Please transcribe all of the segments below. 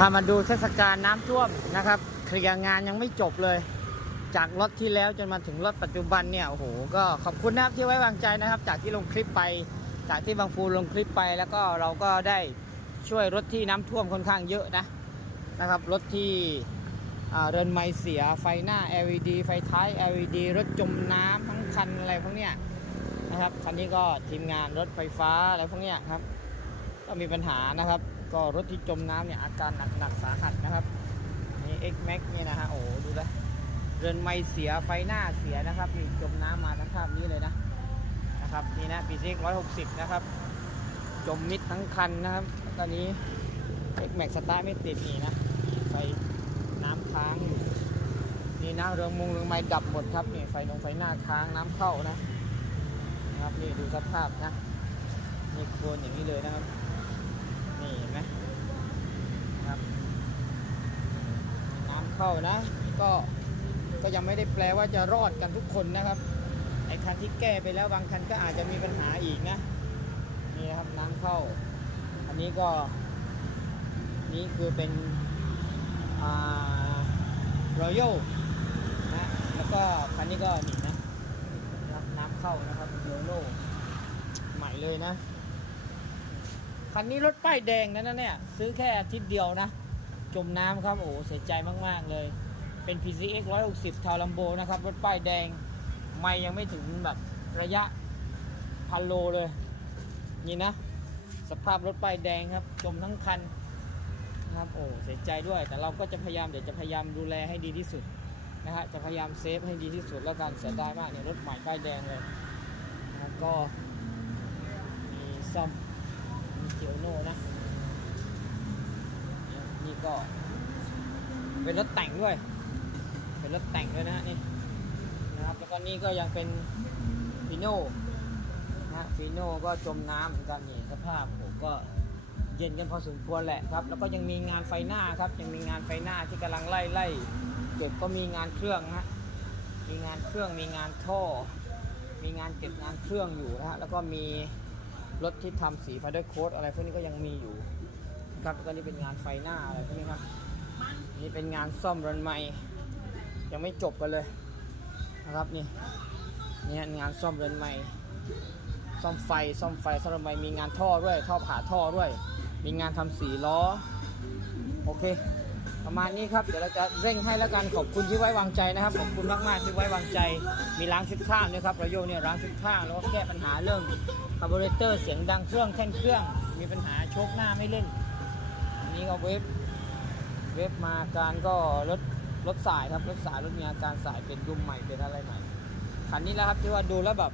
พามาดูเทศกาลน้ำท่วมนะครับเคลียร์งานยังไม่จบเลย จากรถที่แล้วจนมาถึงรถปัจจุบันเนี่ยโอ้โหก็ขอบคุณนะครับที่ไว้วางใจนะครับ จากที่ลงคลิปไป จากที่บางฟูลงคลิปไป แล้วก็เราก็ได้ช่วยรถที่น้ำท่วมค่อนข้างเยอะนะนะครับ รถที่เรือนไม้เสียไฟหน้า LED ไฟท้าย LED รถจมน้ำทั้งคันอะไรพวกเนี้ยนะครับคันนี้ก็ทีมงานรถไฟฟ้าอะไรพวกเนี้ยครับก็มีปัญหานะครับ ก็รถที่จมน้ำเนี่ยอาการหนักๆสาหัสนะครับนี่ X Max เนี่ยนะฮะโอ้ดูเลยเรือนไม้เสียไฟหน้าเสียนะครับนี่จมน้ำมาทั้งภาพนี้เลยนะนะครับนี่นะปีซิกร้อยหกสิบนะครับ จมมิดทั้งคันนะครับตอนนี้ X Max สตาร์ไม่ติดนี่นะไฟน้ำค้างอยู่นี่นะเรืองมุงเรืองไม้ดับหมดครับนี่ไฟลงไฟหน้าค้างน้ำเข้านะนะครับนี่ดูสภาพนะนี่โคลนอย่างนี้เลยนะครับ นี่เห็นไหมครับน้ำเข้านะ ก็ก็ยังไม่ได้แปลว่าจะรอดกันทุกคนนะครับไอ้คันที่แก้ไปแล้วบางคันก็อาจจะมีปัญหาอีกนะนี่นะครับน้ำเข้า อันนี้ก็นี่คือเป็นอ่ารอยัลนะแล้วก็คันนี้ก็นี่นะน้ำเข้านะครับโยโน่ใหม่เลยนะ คันนี้รถป้ายแดงนะนะเนี่ย ซื้อแค่อาทิตย์เดียวนะ จมน้ำครับ โอ้เสียใจมาก ๆ เลย เป็น PCX 160ทาวลัมโบนะครับ รถป้ายแดง ไม่ยังไม่ถึงแบบระยะพันโลเลย นี่นะ สภาพรถป้ายแดงครับ จมทั้งคันครับโอ้เสียใจด้วย แต่เราก็จะพยายามเดี๋ยวจะพยายามดูแลให้ดีที่สุดนะฮะจะพยายามเซฟให้ดีที่สุดแล้วกันเสียดายมากเนี่ยรถใหม่ป้ายแดงเลยแล้วก็มีซ่อม เกียวโน่นะ นี่ก็ เป็นรถแต่งด้วย เป็นรถแต่งด้วยนะฮะนี่นะครับ แล้วก็นี่ก็ยังเป็นฟีโน่นะฟีโน่ก็จมน้ำเหมือนกันนี่สภาพผมก็เย็นกันพอสมควรแหละครับ แล้วก็ยังมีงานไฟหน้าครับ ยังมีงานไฟหน้าที่กำลังไล่ไล่เก็บก็มีงานเครื่องนะฮะมีงานเครื่องมีงานท่อ มีงานเก็บงานเครื่องอยู่นะฮะแล้วก็มี รถที่ทำสีพาด้วยโค้ดอะไรพวกนี้ก็ยังมีอยู่ครับแล้วก็นี่เป็นงานไฟหน้าอะไรพวกนี้ครับนี่เป็นงานซ่อมรันไมยังไม่จบกันเลยนะครับนี่นี่งานซ่อมรันไมซ่อมไฟซ่อมไฟซ่อมรันไมมีงานท่อด้วยท่อผ่าท่อด้วย มีงานทำสีล้อโอเค ประมาณนี้ครับเดี๋ยวเราจะเร่งให้แล้วกันขอบคุณที่ไว้วางใจนะครับขอบคุณมากๆที่ไว้วางใจ มีล้างชุดข้างด้วยครับเราโยเนี่ยล้างชุดข้างแล้วก็แก้ปัญหาเรื่องคาร์บูเรเตอร์เสียงดังเครื่องแท่นเครื่อง มีปัญหาโชคหน้าไม่เล่นอันนี้ก็เวฟเวฟมาการก็รถรถสายครับรถสายรถมีอาการสายเป็นรุ่มใหม่เป็นอะไรใหม่คันนี้แล้วครับที่ว่าดูแล้วแบบ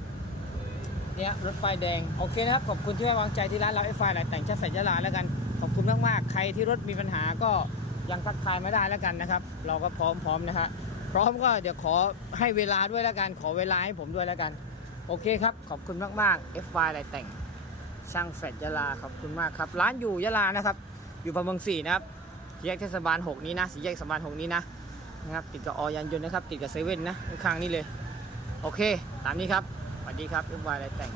เนี่ยรถไฟแดงโอเคนะครับขอบคุณที่ไว้วางใจที่ร้านเราไอไฟหลายแต่งชัดใส่ยะลาแล้วกันขอบคุณมากๆใครที่รถมีปัญหาก็ ยังทักทายไมาได้แล้วกันนะครับ เราก็พร้อมพร้อมนะฮะพร้อมก็เดี๋ยวขอให้เวลาด้วยแล้วกัน ขอเวลาให้ผมด้วยแล้วกัน โอเคครับ ขอบคุณมากๆ FY อะไรแต่ง ช่างแฟดยะลาขอบคุณมากครับ ร้านอยู่ยะลานะครับ อยู่ประเมืองสี่นะครับสีแยกเทศบาล 6 นี้นะสี่แยกเทศบาล 6 นี้นะนะครับติดกับออยันยนต์นะครับ ติดกับเซเว่นนะข้างนี่เลย โอเค ตามนี้ครับสวัสดีครับ FY อะไรแต่ง